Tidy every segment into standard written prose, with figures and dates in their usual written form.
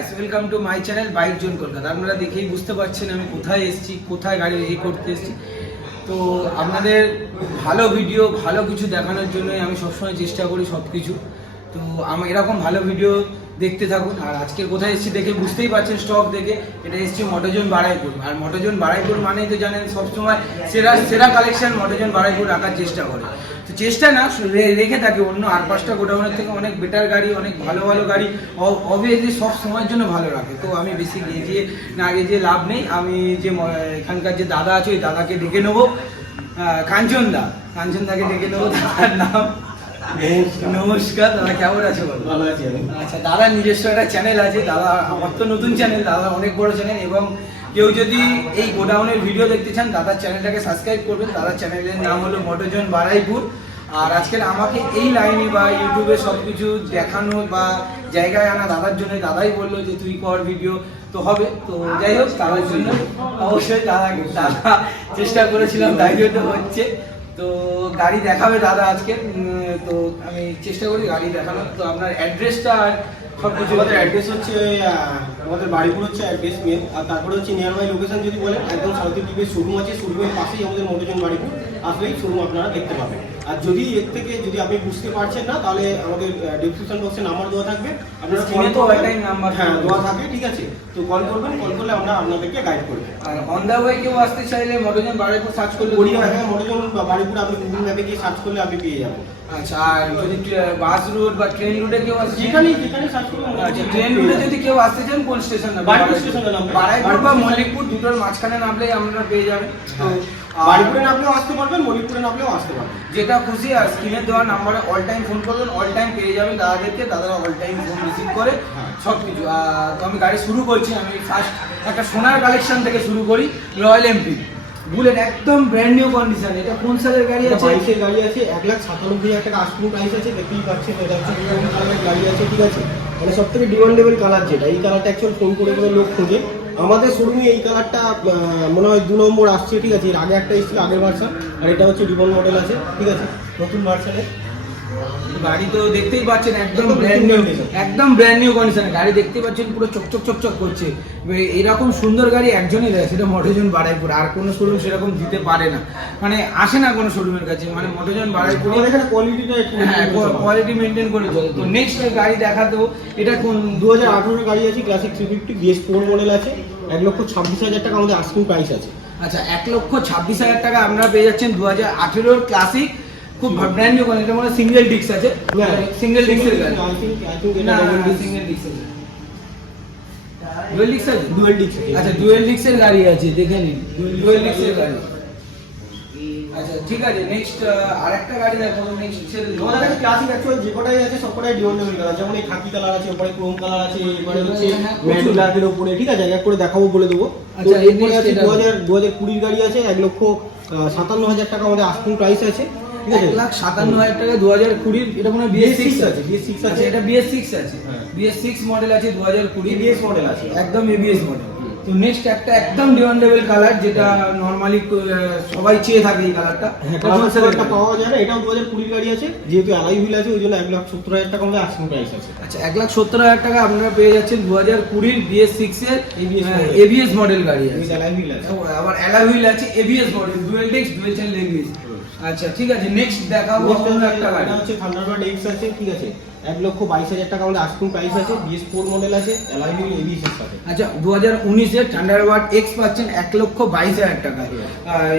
Guys, welcome to my channel bike zone Kolkata. আপনারা দেখেই বুঝতে পারছেন আমি কোথায় এসেছি, কোথায় গাড়ি করতে এসেছি। তো আপনাদের ভালো ভিডিও, ভালো কিছু দেখানোর জন্যই আমি সবসময় চেষ্টা করি সব কিছু। তো আমি এরকম ভালো ভিডিও দেখতে থাকুন। আর আজকে কোথায় এসেছি দেখে বুঝতেই পারছেন, স্টক দেখে। এটা এসেছি মোটরজোন বারাইপুর। আর মোটরজোন বারাইপুর মানেই তো জানেন সবসময় সেরা সেরা কালেকশন মোটরজোন বারাইপুর রাখার চেষ্টা করে। তো চেষ্টা না রেখে থাকে অন্য আর 5টা গোডাউনের থেকে অনেক বেটার গাড়ি, অনেক ভালো ভালো গাড়ি অবভিয়াসলি সব সময়ের জন্য ভালো রাখে। তো আমি বেশি গিয়ে না গিয়ে লাভ নেই। আমি যে এখানকার যে দাদা আছে ওই দাদাকে ডেকে নেবো, কাঞ্চনদাকে ডেকে নেবো। দাদার নাম নমস্কার দাদা, কেমন আছো? ভালো আছি আমি। আচ্ছা, দাদার নিজস্ব একটা চ্যানেল আছে। দাদা আমার তো নতুন চ্যানেল, দাদা অনেক বড় চ্যানেল। এবং কেউ যদি এই গোডাউনের ভিডিও দেখতে চান দাদার চ্যানেলটাকে সাবস্ক্রাইব করবেন। দাদার চ্যানেলের নাম হলো মোটরজোন বারাইপুর। আর আজকের আমাকে এই লাইনে বা ইউটিউবে সব কিছু দেখানো বা জায়গায় আনা দাদার জন্য। দাদাই বললো যে তুই কর ভিডিও, তো হবে। তো যাই হোক, তাদের জন্য অবশ্যই দাদা চেষ্টা করেছিলাম, তাই তো হচ্ছে। তো গাড়ি দেখাবে দাদা আজকে। তো আমি চেষ্টা করি গাড়ি দেখানোর। তো আপনার অ্যাড্রেসটা আর সব কিছু। আমাদের অ্যাড্রেস হচ্ছে আমাদের বাড়িপুর হচ্ছে অ্যাড্রেস মেন। আর তারপরে হচ্ছে নিয়ার বাই লোকেশন যদি বলেন, একদম সাউথ টিভির শোরুম আছে, শোরুমের পাশেই আমাদের মোটরজোন বাড়িপুর। আসলেই শোরুম আপনারা দেখতে পাবেন। আর যদি এর থেকে যদি আপনি বুঝতে পারছেন না, তাহলে আমাদের ডিসক্রিপশন বক্সে নাম্বার দেওয়া থাকবে, আপনারা স্ক্রিনে তো অল টাইম নাম্বার দেওয়া থাকে, ঠিক আছে? তো কল করবেন, কল করলে আমরা আপনাদেরকে গাইড করব। আর অন দা ওয়ে কেউ আসতে চাইলে মোটরজোন বারাইপুর সার্চ করলে হ্যাঁ, মোটরজোন বাড়িপুর আপনি গুগল ম্যাপে গিয়ে সার্চ করলে আপনি পেয়ে যাবেন। আচ্ছা, আর যদি বাস রুট বা ট্রেন রুটে কেউ আসে, যেখানে সার্চ করবেন। আচ্ছা, ট্রেন রুটে যদি কেউ আসতে চান কোন স্টেশন নামবে? বাড়িপুর স্টেশনে নামবে। বারাইপুর বা মল্লিকপুর দুটোর মাঝখানে নামলেই আপনারা পেয়ে যাবেন। তো বাড়িপুরে নামলেও আসতে পারবেন, মল্লিকপুরে নামলেও আসতে পারবেন, যেটা খুশি। আর স্ক্রিনে দেওয়া নাম্বারে অল টাইম ফোন করবেন, অল টাইম পেয়ে যাবেন দাদাদেরকে। দাদারা অল টাইম ফোন রিসিভ করে সব কিছু। তো আমি গাড়ি শুরু করছি। আমি ফার্স্ট একটা সোনার কালেকশন থেকে শুরু করি। রয়্যাল এনফিল্ড বুলেট, একদম ব্র্যান্ড নিউ কন্ডিশন। এটা কোন সালের গাড়ি আছে? 22-এর গাড়ি আছে। 1,97,000 টাকা আস্কিং প্রাইস আছে। দেখতেই পাচ্ছেন, এটা হচ্ছে ডিমান্ড কালারের গাড়ি আছে, ঠিক আছে? মানে সব থেকে ডিমান্ডেবল কালার যেটা, এই কালারটা অ্যাকচুয়াল ফোন করে করে লোক খোঁজে। আমাদের শোরুমে এই কালারটা মনে হয় 2 নম্বর আসছে, ঠিক আছে? এর আগে একটা এসেছিল, আগের ভার্সন। আর এটা হচ্ছে রিবন মডেল আছে, ঠিক আছে? নতুন ভার্সনে গাড়ি তো দেখতেই পাচ্ছেন, একদম ব্র্যান্ড নিউ, একদম ব্র্যান্ড নিউ কন্ডিশনে গাড়ি দেখতেই পাচ্ছেন, পুরো চকচক চকচক করছে। এরকম সুন্দর গাড়ি একজনই দেয়, সেটা মোটরজোন বারাইপুর। আর কোনো শোরুম সেরকম দিতে পারে না, মানে আসে না কোনো শোরুমের কাছে। মানে মোটরজোন বারাইপুর এখানে কোয়ালিটিটা একটু কোয়ালিটি মেনটেন করে চলে। তো নেক্সট গাড়ি দেখাতেও, এটা কোন 2018-এর গাড়ি আছে, ক্লাসিক 350 BS4 মডেল আছে। 1,26,000 টাকা আমাদের আস্কিং প্রাইস আছে। আচ্ছা, 1,26,000 টাকা আপনারা পেয়ে যাচ্ছেন 2018-এর ক্লাসিক, খুব ব্র্যান্ড নিউ কন্ডিশন। এটা মানে সিঙ্গেল ডিস্ক আছে, সিঙ্গেল ডিস্কের গাড়ি না? সিঙ্গেল ডিস্ক আছে, ডুয়াল ডিস্ক আছে, ডুয়াল ডিস্ক। আচ্ছা, ডুয়াল ডিস্কের গাড়ি আছে, দেখে নিন ডুয়াল ডিস্কের গাড়ি। আচ্ছা ঠিক আছে, নেক্সট আরেকটা গাড়ি দেখো। নেক্সট আমাদের কাছে ক্লাসিক অ্যাকচুয়াল যে কটাই আছে সবকটাই ডিমান্ডেবল কালার। যেমন এই খাকি কালার আছে, উপরে ক্রোম কালার আছে, এবারে হচ্ছে ম্যাট ব্ল্যাকের উপরে, ঠিক আছে? এক করে দেখাবো, বলে দেবো। আচ্ছা, এরপরে আছে 2020-এর গাড়ি আছে। 1,57,000 টাকা আমাদের আস্কিং প্রাইস আছে, ঠিক আছে? 1,57,000 টাকা 2020। এটা মনে হয় BS6 আছে, BS6 আছে। আচ্ছা, এটা BS6 আছে, BS6 মডেল আছে 2020, ABS মডেল আছে, একদম ABS মডেল। তো নেক্সট একটা একদম ডিমান্ডেবল কালার, যেটা নরমালি সবাই চেয়ে থাকে এই কালারটা। এটা পাওয়া যায় না, এটাও 2020-এর গাড়ি আছে। যেহেতু অ্যালয় হুইল আছে, ওই জন্য 1,70,000 টাকা আমাদের আস্কিং প্রাইস আছে। আচ্ছা, 1,70,000 টাকা আপনারা পেয়ে যাচ্ছেন 2020 BS6 এর ABS মডেল গাড়ি আছে। অ্যালয় হুইল আছে, আবার অ্যালয় হুইল আছে, ABS model, dual disk, dual channel ABS। আচ্ছা ঠিক আছে, নেক্সট দেখাবো একটা গাড়ি। এটা হচ্ছে থান্ডারবার্ড X আছে, ঠিক আছে? 1,22,000 টাকা আমাদের আস্কিং প্রাইস আছে। BS4 মডেল আছে, অ্যালয় হুইল, ABS আছে। আচ্ছা, 2019-এর থান্ডারবার্ড X পাচ্ছেন 1,22,000 টাকা।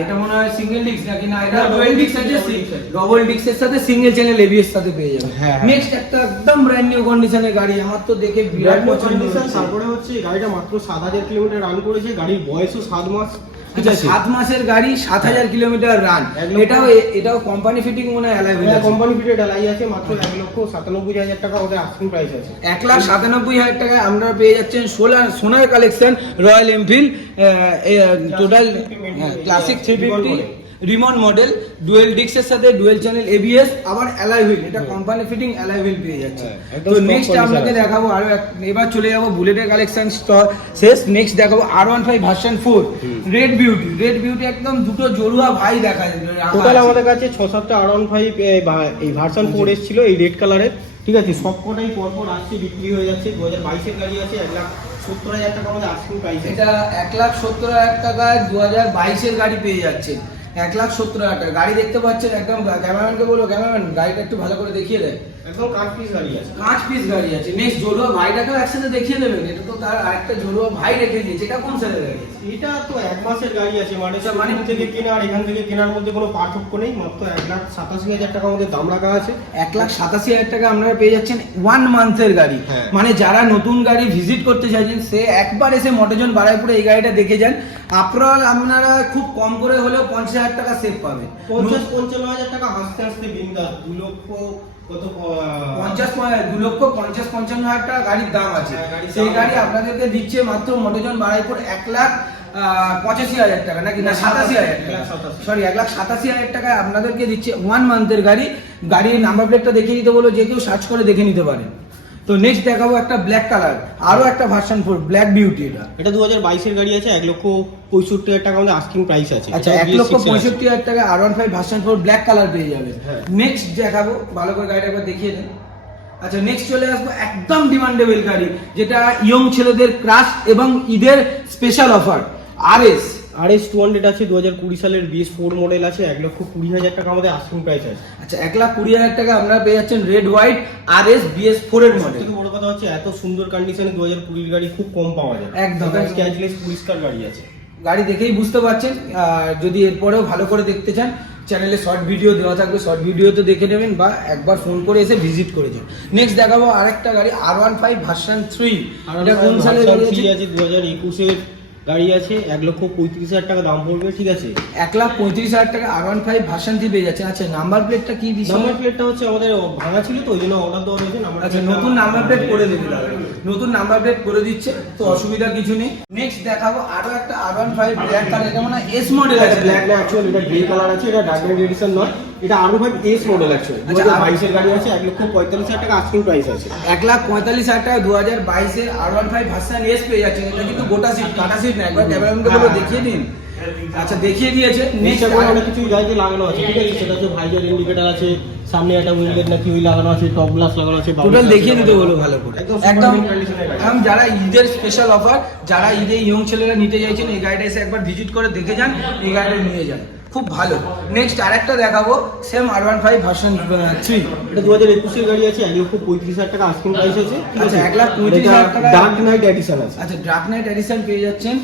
এটা মনে হয় সিঙ্গেল ডিস্ক নাকি? না, এটা ডুয়াল ডিস্ক আছে, ডবল ডিস্কের সাথে সিঙ্গেল চ্যানেল ABS সাথে পেয়ে যাবেন। নেক্সট একটা একদম ব্র্যান্ড নিউ কন্ডিশনের গাড়ি, আমার তো দেখে বিরাট পছন্দ হয়েছে। তারপরে হচ্ছে গাড়িটা মাত্র 7,000 কিলোমিটার রান করেছে। গাড়ির বয়সও 7 মাস। আচ্ছা, 7 মাসের গাড়ি, 7,000 কিলোমিটার রান। এটাও কোম্পানি ফিটিং মনে হয় অ্যালয় হুইল আছে, কোম্পানি ফিটেড অ্যালয় আছে। মাত্র 1,97,000 টাকা আমাদের আস্কিং প্রাইস আছে। 1,97,000 টাকায় আমরা পেয়ে যাচ্ছেন সোনার collection royal Enfield total classic 350 Rimon model, dual ডিস্কের সাথে ডুয়েল চ্যানেল ABS, আবার অ্যালয় হুইল। এটা কোম্পানি ফিটিং অ্যালয় হুইল পেয়ে যাচ্ছে। তো নেক্সট আপনাকে দেখাবো আরো এবার চলে যাবো বুলেটের কালেকশন শেষ। নেক্সট দেখাবো R15 ভার্সন 4 রেড বিউটি, একদম দুটো জড়ুয়া ভাই দেখা যায়। টোটাল আমাদের কাছে 6-7টা R15 এই ভার্সন 4 এসেছিল এই রেড কালারের, ঠিক আছে, সব কটাই পরপর আসছে, বিক্রি হয়ে যাচ্ছে। 2022-এর গাড়ি আছে, 1,70,000 টাকা আমাদের আস্কিং প্রাইস। এটা 1,70,000 টাকায় 2022-এর গাড়ি পেয়ে যাচ্ছে। 1,70,000 টাকা গাড়ি দেখতে পাচ্ছেন, একদম ক্যামেরাম্যানকে বলো ক্যামেরাম্যান গাড়িটা একটু ভালো করে দেখিয়ে দেয়। একদম কাঁচ পিস গাড়ি আছে। কাঁচ পিস গাড়ি আছে। নেক্সট জড়ুয়া ভাইটাকেও একসাথে দেখিয়ে দেবেন। এটা তো তার আরেকটা জড়ুয়া ভাই রেখে দিয়েছে। এটা কোন সালের গাড়ি? এটা তো 1 মাসের গাড়ি আছে, মানে মানে থেকে কেনা আর এখান থেকে কেনার মধ্যে কোনো পার্থক্য নেই। মাত্র 1,87,000 টাকা আমাদের দাম রাখা আছে। 1,87,000 টাকা আপনারা পেয়ে যাচ্ছেন 1 মান্থের গাড়ি। হ্যাঁ। মানে যারা নতুন গাড়ি ভিজিট করতে চাইছেন সে একবার এসে মোটরজন বারাইপুরে এই গাড়িটা দেখে যান। আপনারা খুব কম করে হলেও 50,000 টাকা সেভ পাবেন। 50-55,000 টাকা হাসতে হাসতে বিন্দাস। 2 লক্ষ কত 2,50,55,000 টাকা গাড়ির দাম আছে। হ্যাঁ, গাড়ির সেই দাম গাড়ি আছে। আপনাদেরকে দিচ্ছে মাত্র মোটরজন বারাইপুর 1,85,000 টাকা নাকি না 87,000 টাকা, 1,87,000 সরি 1,87,000 টাকায় আপনাদেরকে দিচ্ছে 1 মান্থের গাড়ি। গাড়ির নাম্বার প্লেটটা দেখিয়ে দিতে বলো, যে কেউ সার্চ করে দেখে নিতে পারেন। তো নেক্সট দেখাবো একটা ব্ল্যাক কালার, আরো একটা ভার্সন 4 ব্ল্যাক বিউটি। এটা 2022-এর গাড়ি আছে, 1,65,000 টাকা আমাদের আস্কিং প্রাইস আছে। আচ্ছা, 1,65,000 টাকা R15 ভার্সন 4 ব্ল্যাক কালার পেয়ে যাবেন। হ্যাঁ। নেক্সট দেখাবো, ভালো করে গাড়িটা একবার দেখিয়ে দেন। আচ্ছা, নেক্সট চলে আসবো একদম ডিমান্ডেবল গাড়ি, যেটা ইয়ং ছেলেদের ক্রাশ এবং ঈদের স্পেশাল অফার। RS 200 আছে, 2020 সালের BS4 মডেল আছে, 1,20,000 টাকা আমাদের আস্কিং প্রাইস আছে। আচ্ছা, 1,20,000 টাকা আপনারা পেয়ে যাচ্ছেন রেড হোয়াইট RS BS4 এর মডেল। থেকে বড় কথা হচ্ছে এত সুন্দর কন্ডিশনে 2020 গাড়ি খুব কম পাওয়া যায়। একদম। স্ক্র্যাচলেস পরিষ্কার গাড়ি আছে। গাড়ি দেখেই বুঝতে পারছেন। যদি এরপরেও ভালো করে দেখতে চান, চ্যানেলে শর্ট ভিডিও দেওয়া থাকবে, শর্ট ভিডিওতে দেখে নেবেন বা একবার ফোন করে এসে ভিজিট করে যান। নেক্সট দেখাবো আরেকটা গাড়ি R15 ভার্সন 3। এটা কোন সালের গাড়ি আছে? 2021-এর গাড়ি আছে, 1,35,000 টাকা দাম পড়বে। ঠিক আছে, 1,35,000 টাকা R15 ভার্সন 3 পেয়ে যাচ্ছেন। আচ্ছা, নাম্বার প্লেটটা কি দিচ্ছে? নাম্বার প্লেটটা হচ্ছে আমাদের ভাঙা ছিল তো, ওই জন্য অর্ডার দেওয়া হয়েছে। আচ্ছা, নতুন নাম্বার প্লেট করে দেবে, নতুন নাম্বার প্লেট করে দিচ্ছে, তো অসুবিধা কিছু নেই। নেক্সট দেখাবো আরো একটা R15 ব্ল্যাক কালার। এটা মানে S মডেল আছে। ব্ল্যাক না, অ্যাকচুয়ালি এটা গ্রে কালার আছে, এটা ডার্ক এডিশন নয়, এটা R15 S মডেল অ্যাকচুয়ালি। 2022-এর গাড়ি আছে, 1,45,000 টাকা আস্কিং প্রাইস আছে। 1,45,000 টাকা 2022-এর R15 ভার্সন S পেয়ে যাচ্ছেন। এটা কিন্তু গোটা সিট, কাটা সিট না। একবার ক্যামেরাম্যানকে বলে দেখিয়ে দিন। আচ্ছা, দেখিয়ে দিয়েছে। নেক্সট অনেক কিছু গাড়িতে লাগানো আছে। ঠিক আছে, সেটা হচ্ছে ভাইজার ইন্ডিকেটর আছে, সামনে একটা উইন্ডেড নাকি ওই লাগানো আছে, টপ গ্লাস লাগানো আছে। টোটাল দেখিয়ে দিতে বলো ভালো করে। একদম কন্ডিশনে। যারা ঈদের স্পেশাল অফার, যারা ঈদে ইয়ং ছেলেরা নিতে চাইছেন, এই গাড়িটা এসে একবার ভিজিট করে দেখে যান, এই গাড়িটা নিয়ে যান, খুব ভালো। নেক্সট আরেকটা দেখাবো সেম R15 ভার্সন 3। এটা 2021-এর গাড়ি আছে, 1,35,000 টাকা আস্কিং প্রাইস আছে। আচ্ছা, 1,35,000 টাকা ডার্ক নাইট এডিশন আছে। আচ্ছা, ডার্ক নাইট এডিশন পেয়ে যাচ্ছেন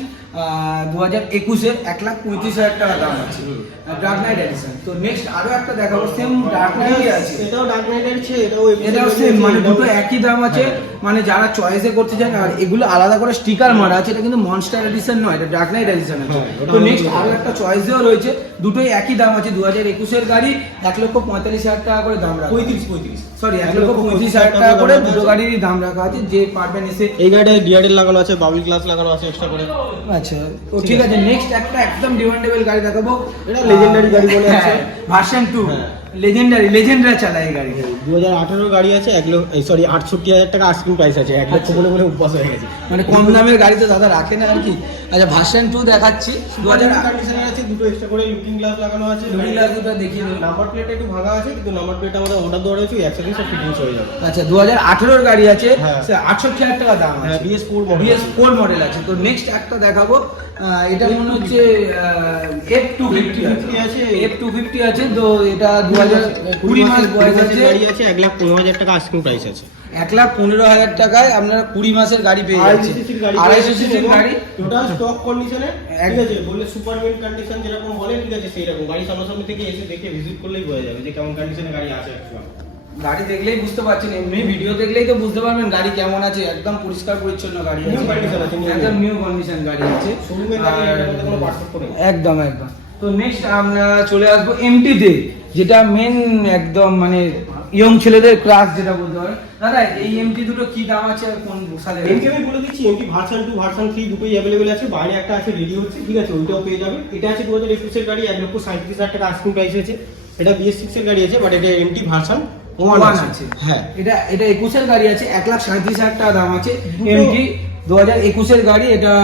2021-এর 1,35,000 টাকা দাম আছে ডার্ক নাইট এডিশন। তো নেক্সট আরো একটা দেখাবো সেম ডার্ক নাইটই আছে। এটাও ডার্ক নাইট আছে, এটাও সেম, মানে দুটো একই দাম আছে। মানে যারা চয়েসে করতে চান, আর এগুলো আলাদা করে স্টিকার মারা আছে। এটা কিন্তু মনস্টার এডিশন নয়, এটা ডার্ক নাইট এডিশন আছে। তো নেক্সট আরো একটা চয়েসেও রয়েছে, দুটোই একই দাম আছে। 2021-এর গাড়ি 1,45,000 টাকা করে দাম রাখা, 35 সরি 1,35,000 টাকা করে দুটো গাড়িরই দাম রাখা আছে। যে পারবেন এসে। এই গাড়িটায় ডিআরএল লাগানো আছে, বাবল গ্লাস লাগানো আছে এক্সট্রা করে। আচ্ছা, তো ঠিক আছে। নেক্সট একটা একদম ডিমান্ডেবল গাড়ি দেখাবো। এটা legendary গাড়ি বলে আছে। ভার্সন 2 হ্যাঁ। লেজেন্ডারি চালায় এই গাড়ি। 2018 গাড়ি আছে, 68,000 টাকা আস্কিং প্রাইস আছে। 1 লক্ষ বলে উপবাস হয়ে গেছে। মানে কম দামের গাড়ি তো দাদা রাখে না আর কি। আচ্ছা, ভার্সন 2 দেখাচ্ছি। 2000 কন্ডিশনে আছে, দুটো এক্সট্রা করে লুকিং গ্লাস লাগানো আছে। লুকিং গ্লাস দুটো দেখিয়ে দিন। নাম্বার প্লেটটা একটু ভাঙা আছে, কিন্তু নাম্বার প্লেট আমাদের অর্ডার দেওয়া রয়েছে, একসাথে সব ফিটিংস হয়ে যাবে। আচ্ছা, 2018-এর গাড়ি আছে, হ্যাঁ। 68,000 টাকা দাম আছে। হ্যাঁ, BS4 মডেল। BS4 মডেল আছে। তো নেক্সট একটা দেখাবো, এটা মনে হচ্ছে F250 আছে। F250 আছে। তো এটা 2020 মাস বয়স আছে। গাড়ি আছে, 1,15,000 টাকা আস্কিং প্রাইস আছে। 1,15,000 টাকায় আপনারা 20 মাসের গাড়ি পেয়ে যাচ্ছেন। 250 সিসির গাড়ি, টোটাল স্টক কন্ডিশনে। ঠিক আছে, বললে সুপার মিন্ট কন্ডিশন যেরকম বলে, ঠিক আছে সেই রকম। গাড়ি সামনাসামনি থেকে এসে দেখে ভিজিট করলেই বোঝা যাবে যে কেমন কন্ডিশনে গাড়ি আছে অ্যাকচুয়ালি। গাড়ি দেখলেই বুঝতে পারছেন, এমনি ভিডিও দেখলেই তো বুঝতে পারবেন গাড়ি কেমন আছে। একদম পরিষ্কার পরিচ্ছন্ন গাড়ি আছে, New condition আছে, new। একদম নিউ কন্ডিশন গাড়ি আছে। শোরুমের গাড়ি এর মধ্যে কোনো পার্থক্য নেই। একদম একদম। তো নেক্সট আমরা চলে আসবো এমটিতে, যেটা মেন একদম মানে ইয়ং ছেলেদের ক্লাস যেটা বলতে পারেন। দাদা, এই এমটি দুটো কি দাম আছে আর কোন সালে? এমটি আমি বলে দিচ্ছি, এমটি ভার্সন 2 ভার্সন 3 দুটোই অ্যাভেলেবেল আছে। বাইরে একটা আছে, রেডি হচ্ছে। ঠিক আছে, ওইটাও পেয়ে যাবে। এটা আছে 2021-এর গাড়ি, 1,37,000 টাকা আস্কিং প্রাইস আছে। এটা BS6-এর গাড়ি আছে, বাট এটা এমটি ভার্সন 1 আছে। হ্যাঁ, এটা 21-এর গাড়ি আছে, 1,37,000 টাকা দাম আছে। এমটি 2021-এর গাড়ি, এটা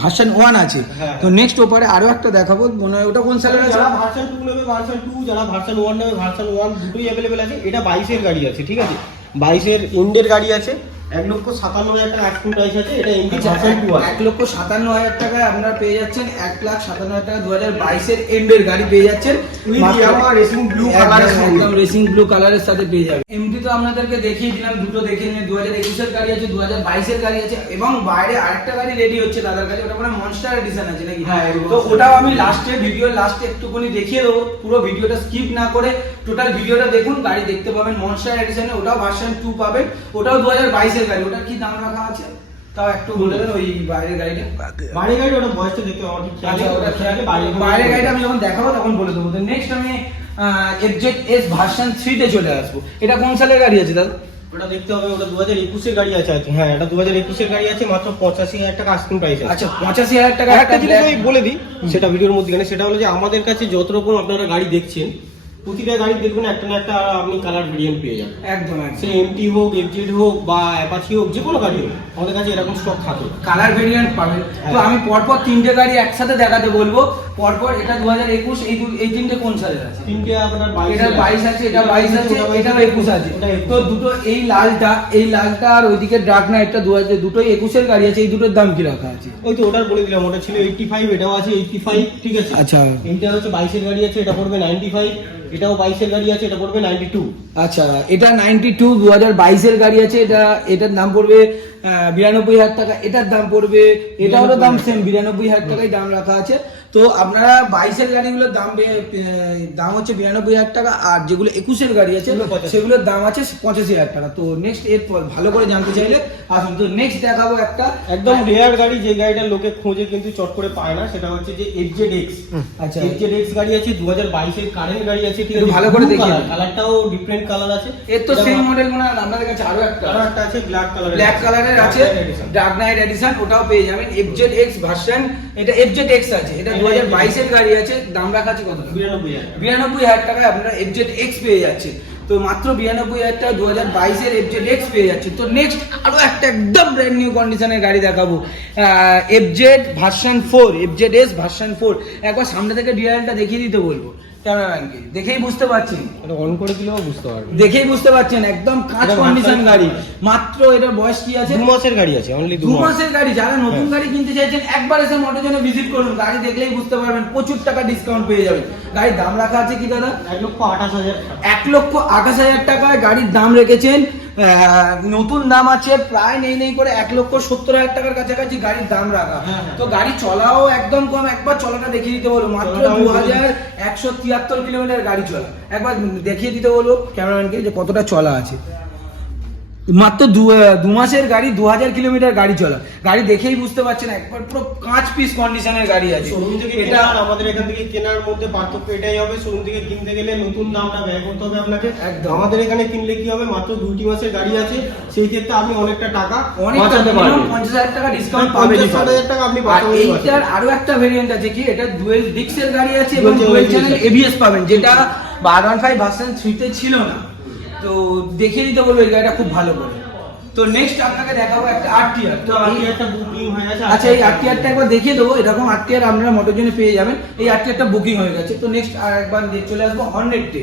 ভার্সন 1 আছে। হ্যাঁ। তো নেক্সট ওপারে আরো একটা দেখাবো, মনে হয় ওটা কোন সালের আছে? যারা ভার্সন 2 নেবে ভার্সন 2, যারা ভার্সন 1 নেবে ভার্সন 1, দুটোই অ্যাভেলেবেল আছে। এটা 22-এর গাড়ি আছে, ঠিক আছে, 22-এর এন্ডের গাড়ি আছে, 1,57,000 টাকা আস্কিং প্রাইস আছে। এটা এমডি ভার্সন 2 আছে। 1,57,000 টাকায় আপনারা পেয়ে যাচ্ছেন, 1,57,000 টাকা 2022-এর এন্ডের গাড়ি পেয়ে যাচ্ছেন, রেসিং ব্লু কালারের একদম রেসিং ব্লু কালারের সাথে পেয়ে যাবেন। এমডি তো আপনাদেরকে দেখিয়ে দিলাম, দুটো দেখিয়ে নিন, 2021-এর গাড়ি আছে, 2022-এর গাড়ি আছে, এবং বাইরে আরেকটা গাড়ি রেডি হচ্ছে দাদার কাছে, ওটা মানে মনস্টার এডিশন আছে নাকি? হ্যাঁ, তো ওটাও আমি ভিডিওর লাস্টে একটুখানি দেখিয়ে দেবো, পুরো ভিডিওটা স্কিপ না করে টোটাল ভিডিওটা দেখুন, গাড়ি দেখতে পাবেন মনস্টার এডিশনে, ওটাও ভার্সন 2 পাবেন, ওটাও 2022-এর গাড়ি। ওটা কি দাম রাখা আছে তাও একটু বলে দেন, ওই বাইরের গাড়িটা? বাইরের গাড়ি ওটা বয়সটা দেখতে আমার ঠিক খেয়াল নেই, ওটা খেয়াল বাইরের গাড়িটা আমি যখন দেখাবো তখন বলে দেবো। তো নেক্সট আমি FZS ভার্সন 3 তে চলে আসবো। এটা কোন সালের গাড়ি আছে দাদা? ওটা দেখতে হবে, ওটা 2021-এর গাড়ি আছে। হ্যাঁ, এটা 2021-এর গাড়ি আছে, মাত্র 85,000 টাকা আস্কিং প্রাইস আছে। আচ্ছা, 85,000 টাকা। একটা জিনিস আমি বলে দিই, সেটা ভিডিওর মধ্যে, সেটা হলো যে আমাদের কাছে যত রকম আপনারা গাড়ি দেখছেন, প্রতিটা গাড়ি দেখবেন একটা না একটা আপনি কালার ভেরিয়েন্ট পেয়ে যাবেন। একদম সে এমটি হোক, FZ হোক বা অ্যাপাচি হোক, যে কোনো গাড়ি হোক, আমাদের কাছে এরকম স্টক থাকে, কালার ভেরিয়েন্ট পাবেন। তো আমি পরপর তিনটে গাড়ি একসাথে দেখাতে বলবো, পরপর। এটা 2021, এই তিনটে কোন সালের আছে? তিনটে আপনার 22, এটা 22 আছে, এটা 22 আছে, এটাও 21 আছে। তো দুটো, এই লালটা আর ওইদিকে ডার্ক নাইটটা 2000, দুটোই 21-এর গাড়ি আছে। এই দুটোর দাম কি রাখা আছে? ওই তো ওটার বলে দিলাম, ওটা ছিল 85, এটাও আছে 85, ঠিক আছে। আচ্ছা, এইটা হচ্ছে 22-এর গাড়ি আছে, এটা পড়বে 95, এটাও 22-এর গাড়ি আছে, এটা পড়বে 92। আচ্ছা, এটা 92, 2022-এর গাড়ি আছে, এটার দাম পড়বে 92,000 টাকা। এটার দাম পড়বে, এটারও দাম সেম 92,000 টাকাই দাম রাখা আছে। তো আপনারা 22-এর গাড়িগুলোর দাম হচ্ছে 92,000 টাকা, আর যেগুলো 21-এর গাড়ি আছে সেগুলোর দাম আছে 85,000 টাকা। তো নেক্সট এরপর ভালো করে জানতে চাইলে আসুন। তো নেক্সট দেখাবো একটা একদম রেয়ার গাড়ি, যে গাড়িটা লোকে খোঁজে কিন্তু চট করে পায় না, সেটা হচ্ছে যে FZX। আচ্ছা, FZX গাড়ি আছে, 2022-এর কারেন্ট গাড়ি আছে, ঠিক একটু আছে, ভালো করে দেখিয়ে দিন। কালারটাও ডিফারেন্ট কালার আছে। এর তো সেম মডেল মনে হয় আপনাদের কাছে আরো একটা আছে, ব্ল্যাক কালারের আছে, ডার্ক নাইট এডিশন, ওটাও পেয়ে যাবেন। FZX ভার্সন, এটা FZX আছে, এটা 2022-এর গাড়ি আছে, দাম রাখা আছে কত? 92,000 টাকায় আপনারা FZX পেয়ে যাচ্ছে। তো মাত্র 92,000 টাকা 2022-এর FZX পেয়ে যাচ্ছে। তো নেক্সট আরো একটা একদম ব্র্যান্ড নিউ কন্ডিশনের গাড়ি দেখাবো, FZ ভার্সন 4, FZS ভার্সন 4। একবার সামনে থেকে ডিআইএলটা দেখিয়ে দিতে বলবো ক্যামেরাম্যানকে, দেখেই বুঝতে পারছেন, অন করে দিলেও বুঝতে পারবেন, দেখেই বুঝতে পারছেন, একদম কাঁচ কন্ডিশন গাড়ি। মাত্র এটার বয়স কি আছে? 2 মাসের গাড়ি আছে, অনলি 2 মাসের গাড়ি। যারা নতুন গাড়ি কিনতে চাইছেন একবার এসে মোটরজনে ভিজিট করুন, গাড়ি দেখলেই বুঝতে পারবেন, প্রচুর টাকা ডিসকাউন্ট পেয়ে যাবেন। গাড়ির দাম রাখা আছে কি দাদা? 1,28,000। 1,28,000 টাকায় গাড়ির দাম রেখেছেন। নতুন দাম আছে প্রায় নেই করে 1,70,000 টাকার কাছাকাছি গাড়ির দাম রাখা। তো গাড়ি চলাও একদম কম, একবার চলাটা দেখিয়ে দিতে বলবো। মাত্র 2,173 কিলোমিটার গাড়ি চলা, একবার দেখিয়ে দিতে বলবো ক্যামেরাম্যানকে যে কতটা চলা আছে। মাত্র 2 মাসের গাড়ি, 2,000 কিলোমিটার গাড়ি চলা। গাড়ি দেখেই বুঝতে পারছেন, একবার পুরো কাঁচ পিস কন্ডিশনের গাড়ি আছে। শোরুম থেকে এটা আমাদের এখান থেকে কেনার মধ্যে পার্থক্য এটাই হবে, শোরুম থেকে কিনতে গেলে নতুন দামটা ব্যয় করতে হবে আপনাকে। একদম। আমাদের এখানে কিনলে কি হবে, মাত্র 2 মাসের গাড়ি আছে, সেই ক্ষেত্রে আপনি অনেকটা টাকা অনেকটা বাঁচাতে পারবেন। 50,000 টাকা ডিসকাউন্ট পাবেন। 50,000 টাকা আপনি আর বাঁচাতে পারবেন। এইটার আরো একটা ভেরিয়েন্ট আছে কি, এটা ডুয়েল ডিক্সের গাড়ি আছে এবং ডুয়েল চ্যানেল ABS পাবেন, যেটা 115 ভার্সন 3 তে ছিল না। তো দেখিয়ে দিতে বলবো এই গাড়িটা খুব ভালো করে। তো নেক্সট আপনাকে দেখাবো একটা RTR। তো একটা বুকিং হয়ে গেছে। আচ্ছা, এই RTRটা একবার দেখিয়ে দেবো। এরকম RTR আপনারা মোটরজনে পেয়ে যাবেন। এই RTRটা বুকিং হয়ে গেছে। তো নেক্সট আর একবার চলে আসবো হর্নেটে।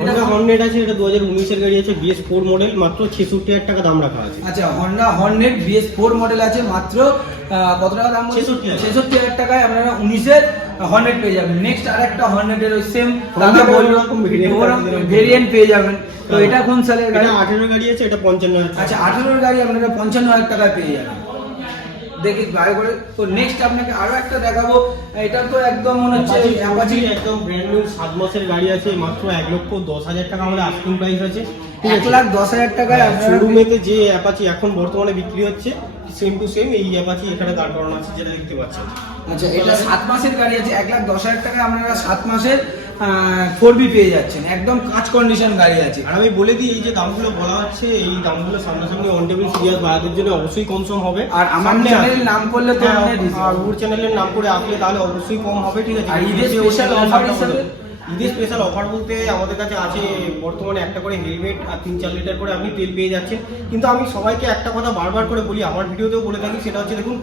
এটা হর্নেট আছে, এটা 2019-এর গাড়ি আছে, BS4 মডেল, মাত্র 66,000 টাকা দাম রাখা আছে। আচ্ছা, হন্ডা হর্নেট BS4 মডেল আছে, মাত্র কত টাকা দাম? 66,000 টাকায় আপনারা 19-এর হর্নেট পেয়ে যাবেন। নেক্সট আরেকটা হর্নেটের ওই সেম দাদা বললো ভেরিয়েন্ট পেয়ে যাবেন। তো এটা কোন সালের গাড়ি? 18-এর গাড়ি আছে, এটা 55,000। আচ্ছা, 18-এর গাড়ি আপনারা 55,000 টাকায় পেয়ে যাবেন। দেখি ভালো করে। তো নেক্সট আপনাকে আরো একটা দেখাবো, এটা তো একদম মনে হচ্ছে অ্যাপাচি, একদম ব্র্যান্ড নিউ 7 মাসের গাড়ি আছে, মাত্র 1,10,000 টাকা আমাদের আস্কিং প্রাইস আছে। 1,10,000 টাকায় আপনারা শোরুমেতে যে অ্যাপাচি এখন বর্তমানে বিক্রি হচ্ছে সেম টু সেম এই অ্যাপাচি এখানে দাঁড় করানো আছে, যেটা দেখতে পাচ্ছেন। আচ্ছা, এটা 7 মাসের গাড়ি আছে, 1,10,000 টাকায় আপনারা 7 মাসের 4B পেয়ে যাচ্ছেন, একদম কাঁচ কন্ডিশন গাড়ি আছে। আর আমি বলে দিই, এই যে দামগুলো বলা হচ্ছে, এই দামগুলো সামনাসামনি অন টেবিল সিরিয়াস বাড়ানোর জন্য অবশ্যই কম সম হবে। আর আমার চ্যানেলের নাম করলে তো আর ওর চ্যানেলের নাম করে আসলে তাহলে অবশ্যই কম হবে, ঠিক আছে। আর ঈদের স্পেশাল অফার হিসেবে ঈদের স্পেশাল অফার বলতে আমাদের কাছে আছে বর্তমানে একটা করে হেলমেট আর 3-4 লিটার করে আপনি তেল পেয়ে যাচ্ছেন। কিন্তু আমি সবাইকে একটা কথা বারবার করে বলি, আমার ভিডিওতেও বলে থাকি, সেটা হচ্ছে দেখুন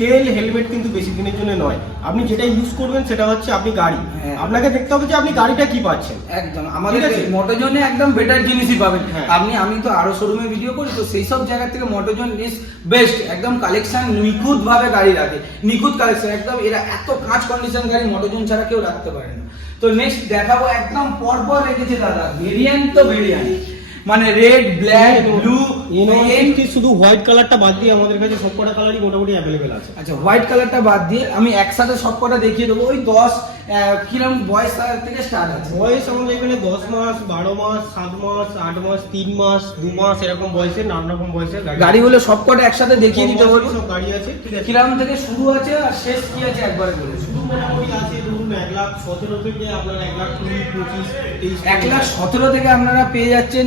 তেল হেলমেট কিন্তু বেশি দিনের জন্য নয়। আপনি যেটা ইউজ করবেন সেটা হচ্ছে আপনি গাড়ি, আপনাকে দেখতে হবে যে আপনি গাড়িটা কি পাচ্ছেন। একদম আমাদের মোটোজনে একদম বেটার জিনিসই পাবেন। হ্যাঁ। আমি তো আরো শোরুমে ভিডিও করি, তো সেই সব জায়গা থেকে মোটোজন ইজ বেস্ট। একদম কালেকশন নিখুঁত ভাবে গাড়ি রাখে, নিখুঁত কালেকশন একদম। এরা এত কাঁচ কন্ডিশন গাড়ি মোটোজন ছাড়া কেউ রাখতে পারে না। তো নেক্সট দেখাবো একদম পরপর রেখেছে দাদা ভেরিয়েন্ট, তো ভেরিয়েন্ট মানে রেড, ব্ল্যাক, ব্লু, শুধু হোয়াইট কালারটা বাদ দিয়ে আমাদের কাছে সবকটা কালারই মোটামুটি অ্যাভেলেবেল আছে। আচ্ছা, হোয়াইট কালারটা বাদ দিয়ে আমি একসাথে সবকটা দেখিয়ে দেবো। ওই 10 কিরকম বয়স থেকে স্টার্ট আছে? বয়স আমাদের এখানে 10 মাস, 12 মাস, 7 মাস, 8 মাস, 3 মাস, 2 মাস এরকম বয়সের নানা রকম বয়সের গাড়িগুলো সবকটা একসাথে দেখিয়ে দিতে বলবো। সব গাড়ি আছে, ঠিক আছে। কিরকম থেকে শুরু আছে আর শেষ কি আছে একবারে বলে। শুধু মোটামুটি আছে ধরুন 1,17,000 থেকে আপনার 1,20,000, 25, 23, 1,17,000 থেকে আপনারা পেয়ে যাচ্ছেন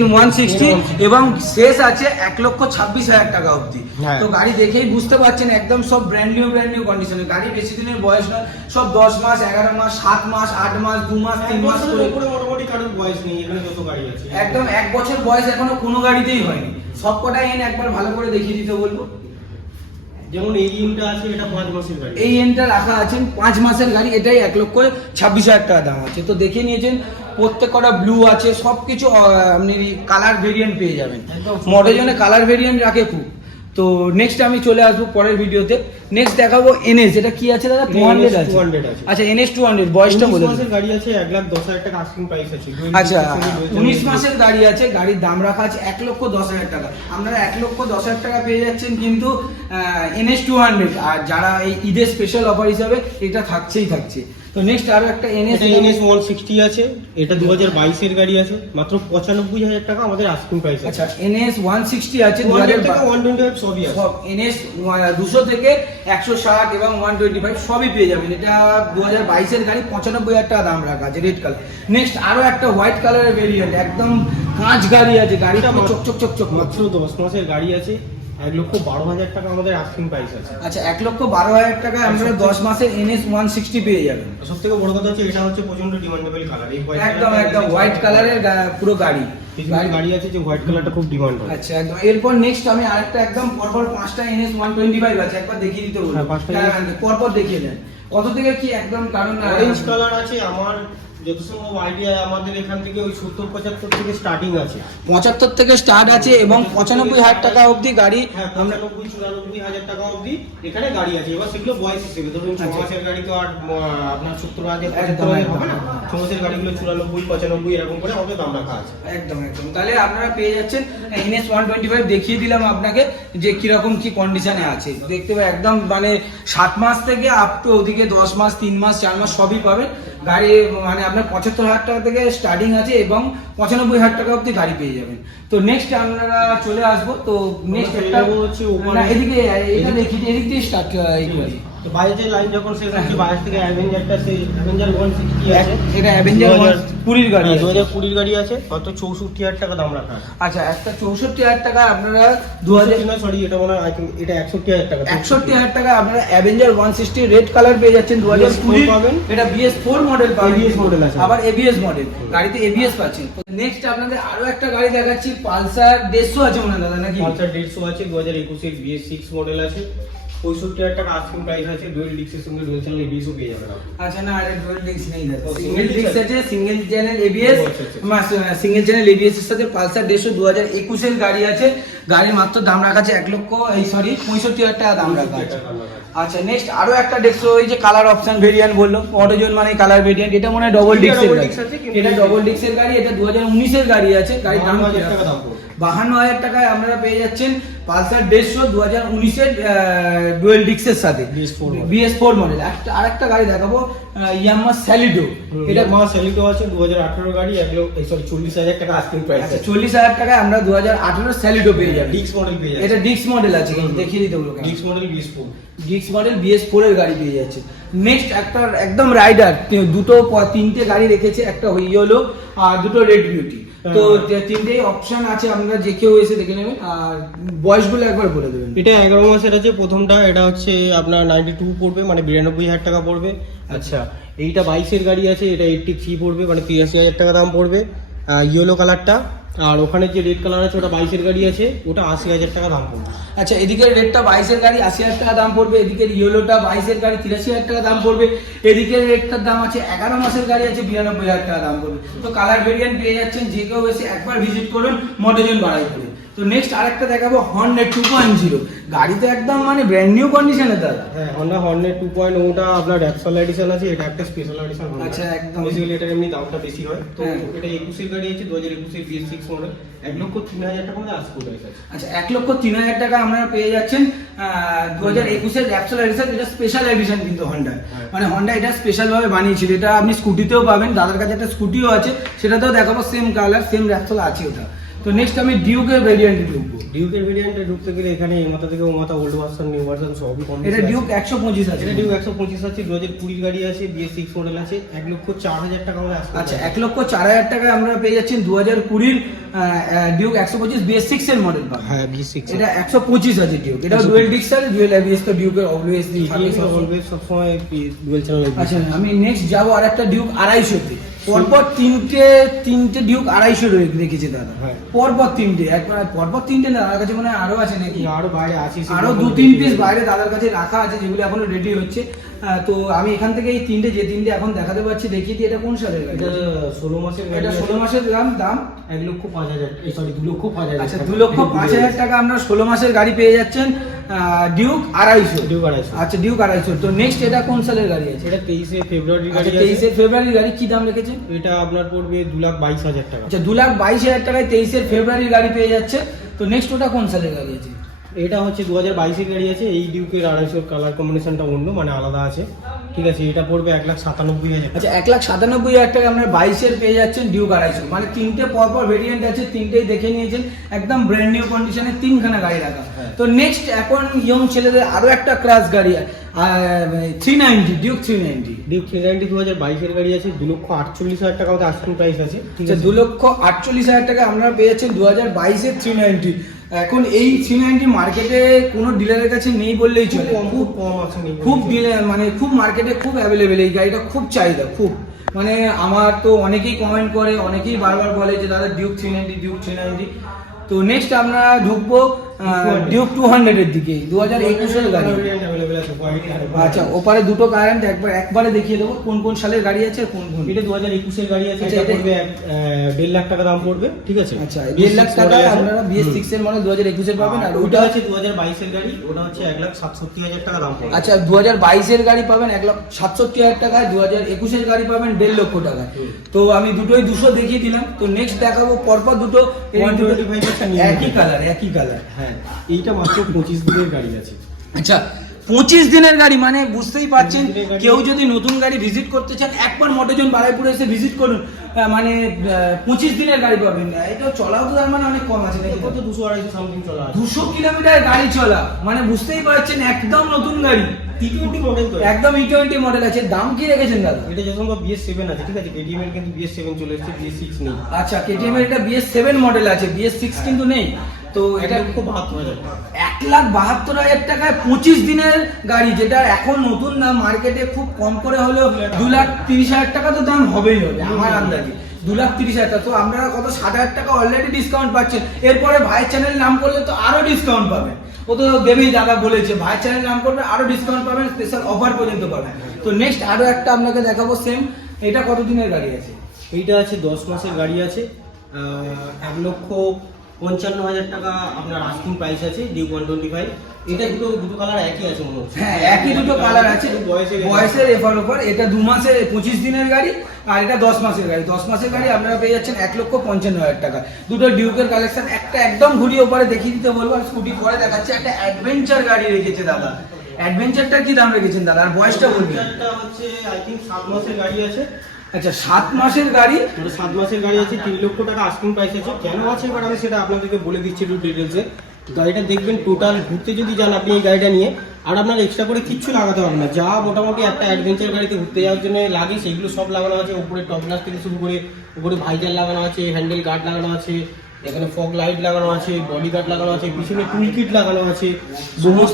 N160 এবং শেষ আছে 1,26,000 টাকা অবধি। হ্যাঁ। তো গাড়ি দেখেই বুঝতে পারছেন একদম সব ব্র্যান্ড নিউ কন্ডিশনে গাড়ি। বেশি দিনের বয়স নয়, সব 10 মাস, 11 মাস, 7 মাস, 8 মাস, 2 মাস, 3 মাস করে। মোটামুটি কারোর বয়স নেই এখানে যত গাড়ি আছে। একদম 1 বছর বয়স এখনো কোনো গাড়িতেই হয়নি। সবকটা একবার ভালো করে দেখিয়ে দিতে বলবো। যেমন এই ইনটা আছে, এটা 5 মাসের গাড়ি। এই এনটা রাখা আছেন 5 মাসের গাড়ি, এটাই 1,26,000 টাকা দাম আছে। তো দেখে নিয়েছেন প্রত্যেকটা ব্লু আছে, সবকিছু আপনি কালার ভেরিয়েন্ট পেয়ে যাবেন। মডেজনে কালার ভেরিয়েন্ট রাখে খুব। তো নেক্সট আমি চলে আসবো পরের ভিডিওতে। নেক্সট দেখাবো NS, এটা কি আছে দাদা? 200 আছে। আচ্ছা, NS 200 বয়সটা বলে দিন। গাড়ি আছে 1,10,000 টাকা আস্কিং প্রাইস আছে। আচ্ছা, 19 মাসের গাড়ি আছে, গাড়ির দাম রাখা আছে 1,10,000 টাকা। আপনারা 1,10,000 টাকা পেয়ে যাচ্ছেন কিন্তু NS 200। আর যারা এই ঈদের স্পেশাল অফার হিসাবে এটা থাকছে। তো নেক্সট আরো একটা NS 160 আছে, এটা 2022 এর গাড়ি আছে, মাত্র 95,000 টাকা আমাদের আস্কিং প্রাইস আছে। আচ্ছা, NS 160 আছে, 200 থেকে 125 সবই আছে। সব NS 200 থেকে 160 এবং 125 সবই পেয়ে যাবেন। এটা 2022 এর গাড়ি, 95,000 টাকা দাম রাখা আছে, রেড কালার। নেক্সট আরো একটা হোয়াইট কালারের ভেরিয়েন্ট, একদম কাঁচ গাড়ি আছে, গাড়িটা চকচক মাত্র 10 মাসের গাড়ি আছে, 1,12,000 টাকা আমাদের আস্কিং প্রাইস আছে। আচ্ছা, 1,12,000 টাকায় আপনারা 10 মাসের NS 160 পেয়ে যাবেন। সব থেকে বড় কথা হচ্ছে এটা হচ্ছে প্রচন্ড ডিমান্ডেবল কালার। এই একদম হোয়াইট কালারের পুরো গাড়ি গাড়ি আছে যে হোয়াইট কালারটা খুব ডিমান্ড হয়। আচ্ছা, একদম। এরপর নেক্সট আমি আরেকটা একদম পরপর 5টা NS 125 আছে, একবার দেখিয়ে দিতে বলবো। হ্যাঁ, 5টা পরপর দেখিয়ে দেন কত থেকে কি একদম। কারণ অরেঞ্জ কালার আছে, আমার যত সম্ভব আইডিয়া আমাদের এখান থেকে ওই 70-75 থেকে স্টার্টিং আছে। 75 থেকে স্টার্ট আছে এবং 95,000 টাকা অবধি গাড়ি। হ্যাঁ, 95-94,000 টাকা অবধি এখানে গাড়ি আছে। এবার সেগুলো বয়স হিসেবে ধরুন 6 মাসের গাড়ি তো আর আপনার 70,000 75,000 হবে না। 6 মাসের গাড়িগুলো 94-95 এরকম করে আমাদের দাম রাখা আছে। একদম। তাহলে আপনারা পেয়ে যাচ্ছেন NS 125। দেখিয়ে দিলাম আপনাকে যে কিরকম কি কন্ডিশনে আছে। দেখতে পাবেন একদম মানে 7 মাস থেকে আপ টু ওদিকে 10 মাস, 3 মাস, 4 মাস সবই পাবেন। গাড়ি মানে আপনার 75,000 টাকা থেকে স্টার্টিং আছে এবং 95,000 টাকা অবধি গাড়ি পেয়ে যাবেন। তো নেক্সট আপনারা চলে আসবো। তো নেক্সট একটা হচ্ছে এদিকে এটা দেখি, এদিক দিয়ে স্টার্ট করি। তো বাজাজের লাইন যখন শেষ হচ্ছে, বাজাজ থেকে অ্যাভেঞ্জারটা সেই অ্যাভেঞ্জার 160 আছে। এটা অ্যাভেঞ্জার 20 গাড়ি, 2020 গাড়ি আছে, কত 64,000 টাকা দাম রাখা আছে। আচ্ছা, একটা 64,000 টাকা আপনারা 2000 সরি এটা মনে হয় এটা 61,000 টাকা। 61,000 টাকা আপনারা অ্যাভেঞ্জার 160 রেড কালার পেয়ে যাচ্ছেন 2020 পাবেন। এটা BS4 মডেল পাবেন, ABS মডেল আছে, আবার ABS মডেল। গাড়িতে ABS পাচ্ছেন। নেক্সট আপনাদের আরো একটা গাড়ি দেখাচ্ছি, পালসার 150 আছে মনে হয় দাদা নাকি? পালসার 150 আছে, 2021 এর BS6 মডেল আছে, 65,000 টাকা আস্কিং প্রাইস আছে। ডুয়াল ডিক্সের সঙ্গে ডুয়াল চ্যানেল ABS ও পেয়ে যাবেন। আচ্ছা, না এটা ডুয়াল ডিক্স নেই দাদা, সিঙ্গেল সিঙ্গেল ডিক্স আছে, single channel ABS। Single channel ABS এর সাথে পালসার 150 2021 এর গাড়ি আছে। গাড়ির মাত্র দাম রাখা আছে 65,000 টাকা দাম রাখা আছে। আচ্ছা, নেক্সট আরো একটা 150 ওই যে কালার অপশন ভেরিয়েন্ট বললো, অটোজন মানে কালার ভেরিয়েন্ট। এটা মনে হয় ডবল ডিক্সের গাড়ি, এটা ডবল ডিক্সের গাড়ি, এটা 2019 এর গাড়ি আছে। গাড়ির দাম 52,000 টাকায় আপনারা পেয়ে যাচ্ছেন পালসার 150 2019 এর ডুয়াল ডিক্সের সাথে BS4 মডেল। আরেকটা গাড়ি দেখাবো, ইয়ামাহা স্যালিডো। এটা স্যালিডো আছে, 2018 গাড়ি, 40,000 টাকা আস্কিং প্রাইস আছে। 40,000 টাকায় আমরা 2018 স্যালিডো পেয়ে যাবেন। ডিক্স মডেল পেয়ে যাচ্ছে। এটা ডিক্স মডেল আছে, কিন্তু দেখিয়ে দিতে বলবো। ডিক্স মডেল BS4 ডিক্স মডেল BS4 এর গাড়ি পেয়ে যাচ্ছে। নেক্সট একটা একদম রাইডার দুটো তিনটে গাড়ি রেখেছে, একটা ইয়েলো আর দুটো রেড বিউটি। তো তিনটেই অপশন আছে, আপনারা যে কেউ এসে দেখে নেবেন। আর বয়সগুলো একবার বলে দেবেন। এটা 11 মাসের আছে প্রথমটা, এটা হচ্ছে আপনার 92 পড়বে, মানে 92,000 টাকা পড়বে। আচ্ছা, এইটা 22-এর গাড়ি আছে, এটা 83 পড়বে, মানে 83,000 টাকা দাম পড়বে ইয়েলো কালারটা। আর ওখানে যে রেড কালার আছে ওটা 22-এর গাড়ি আছে, ওটা 80,000 টাকা দাম পড়বে। আচ্ছা, এদিকের রেডটা 22-এর গাড়ি 80,000 টাকা দাম পড়বে, এদিকের ইয়েলোটা 22-এর গাড়ি 83,000 টাকা দাম পড়বে, এদিকের রেডটার দাম আছে 11 মাসের গাড়ি আছে 92,000 টাকা দাম পড়বে। তো কালার ভেরিয়েন্ট পেয়ে যাচ্ছেন, যে কেউ এসে একবার ভিজিট করুন মোটোজন বাড়াই করে। তো নেক্সট আরেকটা দেখাবো হর্নেট 2.0। গাড়ি তো একদম মানে ব্র্যান্ড নিউ কন্ডিশনে দাদা। হ্যাঁ, হন্ডা হর্নেট 2.0 ওটা আপনার অ্যাকচুয়াল এডিশন আছে, এটা একটা স্পেশাল এডিশন। আচ্ছা, একদম বেসিক্যালি এটার এমনি দামটা বেশি হয়। তো হ্যাঁ। এটা 21-এর গাড়ি আছে, 2021-এর BS6 মডেল, 1,03,000 টাকা মধ্যে আজকে প্রাইস আছে। আচ্ছা, 1,03,000 টাকা আপনারা পেয়ে যাচ্ছেন 2021-এর অ্যাপসোল এডিশন। এটা স্পেশাল এডিশন কিন্তু হন্ডা, হ্যাঁ। মানে হন্ডা এটা স্পেশাল ভাবে বানিয়েছিল। এটা আপনি স্কুটিতেও পাবেন, দাদার কাছে একটা স্কুটিও আছে, সেটাতেও দেখাবো, সেম কালার সেম অ্যাপসোল আছে ওটা। তো নেক্সট আমি ডিউকের ভেরিয়েন্টে ঢুকবো। ডিউকের ভেরিয়েন্টে ঢুকতে গেলে এখানে এই মাথা থেকে ও মাথা ওল্ড ভার্সন নিউ ভার্সন সবই কম। এটা ডিউক 125 আছে। এটা ডিউক 125 আছে, 2020 গাড়ি আছে, BS6 মডেল আছে, 1,04,000 টাকা মধ্যে আসবে। আচ্ছা, 1,04,000 টাকায় আমরা পেয়ে যাচ্ছেন 2020 ডিউক 125 BS6 এর মডেল পাবেন। হ্যাঁ, BS6 এটা 125 আছে ডিউক। এটা ডুয়েল ডিস্ক আছে, ডুয়েল ABS, তো ডিউকের অবভিয়াসলি অলওয়েজ সব সময় ডুয়াল চ্যানেল। আচ্ছা, আমি নেক্সট যাব আরেকটা ডিউক 250 তে। পরপর তিনটে ডিউক 250 রেখেছে দাদা। হ্যাঁ। পরপর তিনটে, একবার পরপর তিনটে না, দাদার কাছে মনে হয় আরো আছে নাকি? আরো বাইরে আছে, আরো 2-3 পিস বাইরে দাদার কাছে রাখা আছে, যেগুলো এখনো রেডি হচ্ছে। তো আমি এখান থেকে এই তিনটে, যে তিনটে এখন দেখাতে পাচ্ছি, দেখিয়ে দিই। এটা কোন সালের গাড়ি? এটা 16 মাসের গাড়ি। এটা 16 মাসের দাম 1,05,000, সরি 2,05,000। আচ্ছা, 2,05,000 টাকা আমরা 16 মাসের গাড়ি পেয়ে যাচ্ছেন ডিউক 250। ডিউক 250। আচ্ছা, ডিউক 250। তো নেক্সট এটা কোন সালের গাড়ি আছে? এটা 23শে ফেব্রুয়ারি গাড়ি আচ্ছা, আছে। 23শে ফেব্রুয়ারির গাড়ি কি দাম রেখেছে? এটা আপনার পড়বে 2,22,000 টাকা। আচ্ছা, 2,22,000 টাকায় 23শে ফেব্রুয়ারির গাড়ি পেয়ে যাচ্ছে। তো নেক্সট ওটা কোন সালের গাড়ি আছে? এটা হচ্ছে 2022-এর গাড়ি আছে। এই ডিউকের 250 কালার কম্বিনেশনটা অন্য, মানে আলাদা আছে, ঠিক আছে। এটা পড়বে 1,97,000। আচ্ছা, 1,97,000 টাকা আপনার 22-এর পেয়ে যাচ্ছেন ডিউক 250। মানে তিনটে পরপর ভেরিয়েন্ট আছে, তিনটেই দেখে নিয়েছেন, একদম ব্র্যান্ড নিউ কন্ডিশনে তিনখানা গাড়ি রাখা। তো নেক্সট এখন ইয়ং ছেলেদের আরো একটা ক্লাস গাড়ি 390, ডিউক 390। ডিউক 390 2022-এর গাড়ি আছে, 2,48,000 টাকা মধ্যে আস্কিং প্রাইস আছে, ঠিক আচ্ছা, আছে। 2,48,000 টাকা আমরা পেয়ে যাচ্ছেন 2022-এর 390। এখন এই 390 মার্কেটে কোনো ডিলারের কাছে নেই বললেই চলে। খুব কম আছে, খুব ডিলার মানে খুব মার্কেটে খুব অ্যাভেলেবেল, এই গাড়িটা খুব চাহিদা খুব। মানে আমার তো অনেকেই কমেন্ট করে, অনেকেই বারবার বলে যে দাদা ডিউক 390, ডিউক 390। তো নেক্সট আমরা ঢুকবো ডিউক 200 এর দিকে, 2021-এর গাড়ি। আচ্ছা, ওপারে দুটো কারেন্ট একবারে দেখিয়ে দেবো কোন কোন সালের গাড়ি আছে, কোন কোন। এটা 2021-এর গাড়ি আছে, আচ্ছা, এটা পড়বে 1.5 লাখ টাকা দাম পড়বে, ঠিক আছে। আচ্ছা, 1.5 লাখ টাকা আপনারা BS6 এর মডেল 2021-এর পাবেন। আর ওটা ওটা আছে 2022-এর গাড়ি, ওটা হচ্ছে 1,67,000 টাকা দাম পড়বে। আচ্ছা, 2022-এর গাড়ি পাবেন 1,67,000 টাকায়, 2021-এর গাড়ি পাবেন 1.5 লক্ষ টাকায়। তো আমি দুটোই 200 দেখিয়ে দিলাম। তো নেক্সট দেখাবো পরপর দুটো 125 একই কালার। হ্যাঁ, এইটা মাত্র 25 দিনের গাড়ি আছে। আচ্ছা, 25 দিনের গাড়ি, মানে বুঝতেই পারছেন, 25 দিনের গাড়ি। কেউ যদি নতুন গাড়ি ভিজিট করতে চান একবার মোটোজন বারাইপুরে এসে ভিজিট করুন, মানে 25 দিনের গাড়ি পাবেন। এটা চলাও তো তার মানে অনেক কম আছে নাকি? কত 200-250 সামথিং চলা আছে। 200 কিলোমিটার গাড়ি চলা, মানে বুঝতেই পারছেন একদম নতুন গাড়ি, T20 মডেল তো একদম E20 মডেল আছে। দাম কি রেখেছেন দাদা? এটা যখন BS7 আছে, ঠিক আছে। KTM এর কিন্তু BS7 চলে এসেছে, BS6 নেই। আচ্ছা, KTM এর এটা BS7 মডেল আছে, BS6 কিন্তু নেই। তো এটা 1,72,000 টাকা। 1,72,000 টাকায় 25 দিনের গাড়ি, যেটা এখন নতুন দাম মার্কেটে খুব কম করে হলেও 2,30,000 টাকা তো দাম হবেই হবে আমার আন্দাজে। 2,30,000 টাকা। তো আপনারা কত 7,000 টাকা অলরেডি ডিসকাউন্ট পাচ্ছেন। এরপরে ভাইয়ের চ্যানেল নাম করলে তো আরো ডিসকাউন্ট পাবেন। ও তো দেবেই, দাদা বলেছে ভাইয়ের চ্যানেল নাম করবে আরো ডিসকাউন্ট পাবেন, স্পেশাল অফার পর্যন্ত পাবেন। তো নেক্সট আরো একটা আপনাকে দেখাবো সেম। এটা কত দিনের গাড়ি আছে? এইটা আছে 10 মাসের গাড়ি আছে, 1,55,000 টাকা আপনার আস্কিং প্রাইস আছে, ডিউক 125। এটা দুটো কালার একই আছে মনে হচ্ছে। হ্যাঁ, একই দুটো কালার আছে, বয়সের এফার ওপর। এটা 2 মাসের 25 দিনের গাড়ি, আর এটা 10 মাসের গাড়ি। 10 মাসের গাড়ি আপনারা পেয়ে যাচ্ছেন 1,55,000 টাকা। দুটো ডিউকের কালেকশন। একটা একদম ঘুরিয়ে ওপারে দেখিয়ে দিতে বলবো, আর স্কুটি পরে দেখাচ্ছে। একটা অ্যাডভেঞ্চার গাড়ি রেখেছে দাদা। অ্যাডভেঞ্চারটা কি দাম রেখেছেন দাদা, আর বয়সটা বলবেন? এটা হচ্ছে আই থিঙ্ক 7 মাসের গাড়ি আছে। আচ্ছা, 7 মাসের গাড়ি। 7 মাসের গাড়ি আছে, 3 লক্ষ টাকা আস্কিং প্রাইস আছে। কেন আছে এবার আমি সেটা আপনাদেরকে বলে দিচ্ছি একটু ডিটেলসে। গাড়িটা দেখবেন, টোটাল ঘুরতে যদি যান আপনি এই গাড়িটা নিয়ে, আর আপনার এক্সট্রা করে কিচ্ছু লাগাতে হবে না, যা মোটামুটি একটা অ্যাডভেঞ্চার গাড়িতে ঘুরতে যাওয়ার জন্য লাগে সেগুলো সব লাগানো আছে। উপরে টপ গ্লাস থেকে শুরু করে উপরে ভাইজার লাগানো আছে, হ্যান্ডেল গার্ড লাগানো আছে, এখানে ফগ লাইট লাগানো আছে, বডি গার্ড লাগানো আছে, পিছনে টুল কিট লাগানো আছে, গোবর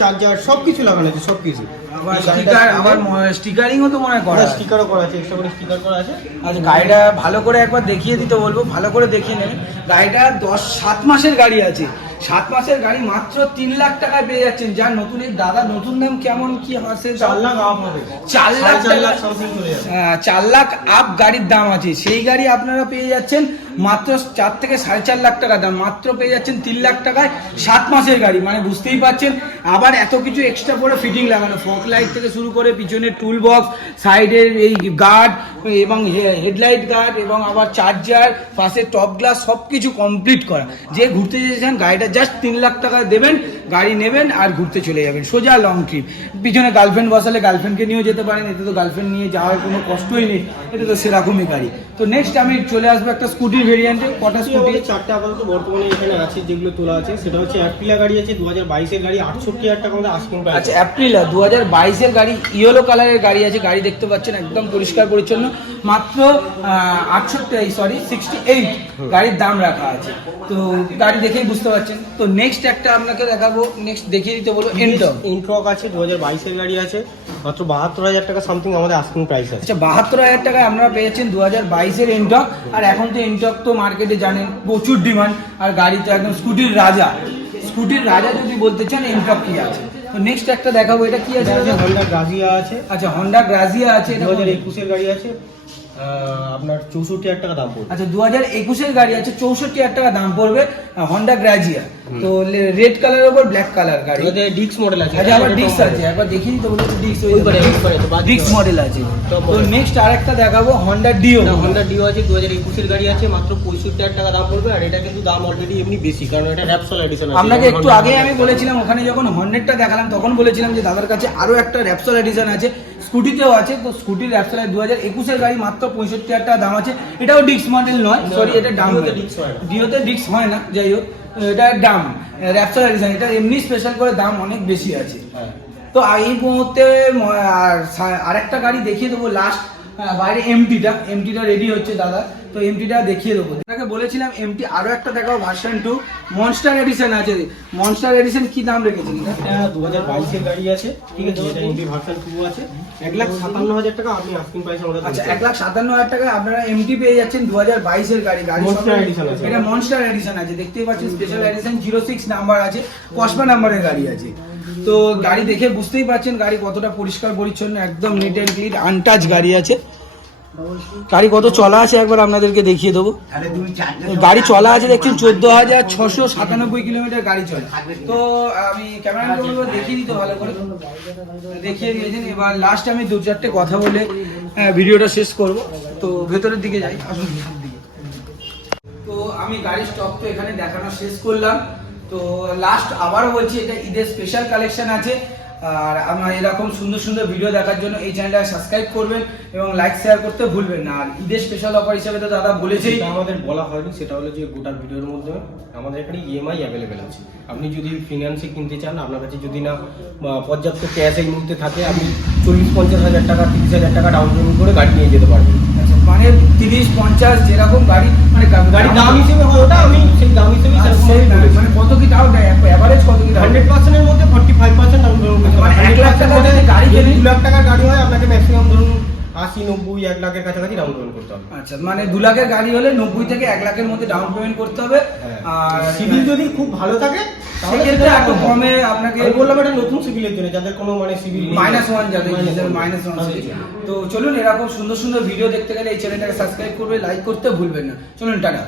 চার্জার সব কিছু লাগানো আছে, সব কিছু। আবার স্টিকার, আবার স্টিকারিংও তো মনে হয় করা আছে। স্টিকারও করা আছে, এক্সট্রা করে স্টিকার করা আছে। আচ্ছা, গাড়িটা ভালো করে একবার দেখিয়ে দিতে বলবো, ভালো করে দেখিয়ে নেবেন। গাড়িটা 7 মাসের গাড়ি আছে, 7 মাসের গাড়ি মাত্র 3 লাখ টাকায় পেয়ে যাচ্ছেন। যার নতুন, এই দাদা নতুন দাম কেমন কি আছে? 4 লাখ আপ হবে, 4 লাখ সামথিং চলে যাবে। 4 লাখ আপ গাড়ির দাম আছে। সেই গাড়ি আপনারা পেয়ে যাচ্ছেন মাত্র 4 থেকে 4.5 লাখ টাকা দাম, মাত্র পেয়ে যাচ্ছেন 3 লাখ টাকায় 7 মাসের গাড়ি। মানে বুঝতেই পারছেন, আবার এত কিছু এক্সট্রা করে ফিটিং লাগানো, ফগ লাইট থেকে শুরু করে পিছনে টুল বক্স, সাইডের এই গার্ড এবং হেডলাইট গার্ড এবং আবার চার্জার, পাশে টপ গ্লাস সব কিছু কমপ্লিট করা। যে ঘুরতে যেতেছেন গাড়িটা জাস্ট 3 লাখ টাকা দেবেন, গাড়ি নেবেন আর ঘুরতে চলে যাবেন সোজা লং ট্রিপ। পিছনে গার্লফ্রেন্ড বসালে গার্লফ্রেন্ডকে নিয়েও যেতে পারেন, এতে তো গার্লফ্রেন্ড নিয়ে যাওয়ার কোনো কষ্টই নেই, এটা তো সেরকমই গাড়ি। তো নেক্সট আমি চলে আসবো একটা স্কুটির ভেরিয়েন্টে। কটা স্কুটি? 4টা আপাতত বর্তমানে এখানে আছে যেগুলো তোলা আছে। সেটা হচ্ছে অ্যাপ্রিলা গাড়ি আছে 2022 গাড়ি, 68,000 টাকা আমাদের আস্কিং প্রাইস। আচ্ছা, অ্যাপ্রিলা 2022 গাড়ি, ইয়েলো কালারের গাড়ি আছে। গাড়ি দেখতে পাচ্ছেন একদম পরিষ্কার পরিচ্ছন্ন, মাত্র 68 গাড়ির দাম রাখা আছে। তো গাড়ি দেখেই বুঝতে পারছেন। তো নেক্সট একটা আপনাকে দেখাবো, নেক্সট দেখিয়ে দিতে বলবো এন্ট্রক আছে 2022 গাড়ি আছে, মাত্র 72,000 টাকা সামথিং আমাদের আস্কিং প্রাইস আছে। আচ্ছা, 72,000 টাকায় আপনারা পেয়েছেন 2022 এন্টক। আর এখন তো এন্টক তো মার্কেটে জানেন প্রচুর ডিমান্ড, আর গাড়ি তো একদম স্কুটির রাজা। স্কুটির রাজা যদি বলতে চান, এন্টক কি আছে। তো নেক্সট একটা দেখাবো, এটা কি আছে? হন্ডা গ্রাজিয়া আছে। আচ্ছা, হন্ডা গ্রাজিয়া আছে, 2021 গাড়ি আছে, আপনার 64,000 টাকা দাম পড়বে। আচ্ছা, 2021 গাড়ি আছে, 64,000 টাকা দাম পড়বে, হন্ডা গ্রাজিয়া। তো রেড কালারের উপর ব্ল্যাক কালার গাড়ি, ডিক্স মডেল আছে। আচ্ছা, আবার ডিক্স আছে, একবার দেখিয়ে দিতে বলতে ডিক্স মডেল আছে। তো নেক্সট আরেকটা দেখাবো, হন্ডা ডিও। হন্ডা ডিও আছে 2021 গাড়ি আছে, মাত্র 65,000 টাকা দাম পড়বে। আর এটা কিন্তু দাম অলরেডি এমনি বেশি, কারণ এটা র্যাপসল এডিশন আছে। আপনাকে একটু আগে আমি বলেছিলাম, ওখানে যখন হর্নেটটা দেখালাম তখন বলেছিলাম যে দাদার কাছে আরো একটা র্যাপসল এডিশন আছে, স্কুটিতেও আছে। তো স্কুটির র্যাপসল 2021 গাড়ি মাত্র 65,000 টাকা দাম আছে। এটাও ডিক্স মডেল নয়, সরি, এটা ডাম। ডিওতে ডিক্স হয় না, যাই হোক, এটা ডাম র্যাপসল এডিশন। এটা এমনি স্পেশাল করে দাম অনেক বেশি আছে। তো এই মুহূর্তে আরেকটা গাড়ি দেখিয়ে দেবো লাস্ট, বাইরে এমটিটা রেডি হচ্ছে দাদা। তো এমটিটা দেখিয়ে দেবো। আপনাকে বলেছিলাম এমটি আরো একটা দেখাবো, ভার্সন 2 মনস্টার এডিশন আছে। মনস্টার এডিশন কি দাম রেখেছেন? এটা 2022 গাড়ি আছে, ঠিক আছে। এটা এমটি ভার্সন 2 আছে, 1,57,000 টাকা আপনি আস্কিং প্রাইস আমাদের। আচ্ছা, 1,57,000 টাকা আপনারা এমটি পেয়ে যাচ্ছেন 2022 গাড়ি। মনস্টার এডিশন আছে, এটা মনস্টার এডিশন আছে, দেখতেই পাচ্ছেন স্পেশাল এডিশন, 06 নাম্বার আছে, কসবা নাম্বারের গাড়ি আছে। তো গাড়ি দেখে বুঝতেই পারছেন গাড়ি কতটা পরিষ্কার পরিচ্ছন্ন, একদম নিট অ্যান্ড ক্লিন, আনটাচ গাড়ি আছে। গাড়ি কত চলা আছে একবার আপনাদেরকে দেখিয়ে দেবো। গাড়ি চলা আছে দেখছেন 14,697 কিলোমিটার গাড়ি চলে। তো আমি ক্যামেরাম্যানকে বলবো দেখিয়ে দিতে, ভালো করে দেখিয়ে দিয়েছেন। এবার লাস্ট আমি 2-4টে কথা বলে ভিডিওটা শেষ করব। তো ভেতরের দিকে যাই, আসুন ভেতরের দিকে। তো আমি গাড়ির স্টক তো এখানে দেখানো শেষ করলাম। তো লাস্ট আবারও বলছি, এটা ঈদের স্পেশাল কালেকশন আছে। আর আমার এরকম সুন্দর সুন্দর ভিডিও দেখার জন্য এই চ্যানেলটা সাবস্ক্রাইব করবেন এবং লাইক শেয়ার করতে ভুলবেন না। আর ঈদের স্পেশাল অফার হিসেবে তো দাদা বলেছেই, আমাদের বলা হয়নি, সেটা হলো যে গোটা ভিডিওর মধ্যে আমাদের এখানে ইএমআই অ্যাভেলেবেল আছে। আপনি যদি ফিনান্সে কিনতে চান, আপনার কাছে যদি না পর্যাপ্ত ক্যাশ এই মুহূর্তে থাকে, আপনি 40-50,000 টাকা 30,000 টাকা ডাউন পেমেন্ট করে গাড়ি নিয়ে যেতে পারবেন। আচ্ছা, মানে 30-50 যেরকম গাড়ি, মানে গাড়ির দাম হিসেবে হয় ওটা, আমি সেই দাম হিসেবে মানে কত কি দাম দেয়, এভারেজ কত কি? 100% এর মধ্যে 45% ডাউন পেমেন্ট। মানে 1 লাখ টাকা যদি গাড়ি কেনেন, 2 লাখ টাকার গাড়ি হয়, আপনাকে ম্যাক্সিমাম ধরুন 80-90-1 লাখের কাছাকাছি ডাউন পেমেন্ট করতে হবে। আচ্ছা, মানে 2 লাখের গাড়ি হলে 90 থেকে 1 লাখের মধ্যে ডাউন পেমেন্ট করতে হবে। আর সিভিল যদি খুব ভালো থাকে সেক্ষেত্রে একটু কমে আপনাকে বললাম, এটা নতুন সিভিলের জন্য, যাদের কোনো মানে সিভিল -1 যাদের -1। তো চলুন, এরকম সুন্দর সুন্দর ভিডিও দেখতে গেলে এই চ্যানেলটাকে সাবস্ক্রাইব করবে, লাইক করতে ভুলবেন না। চলুন, টাটা।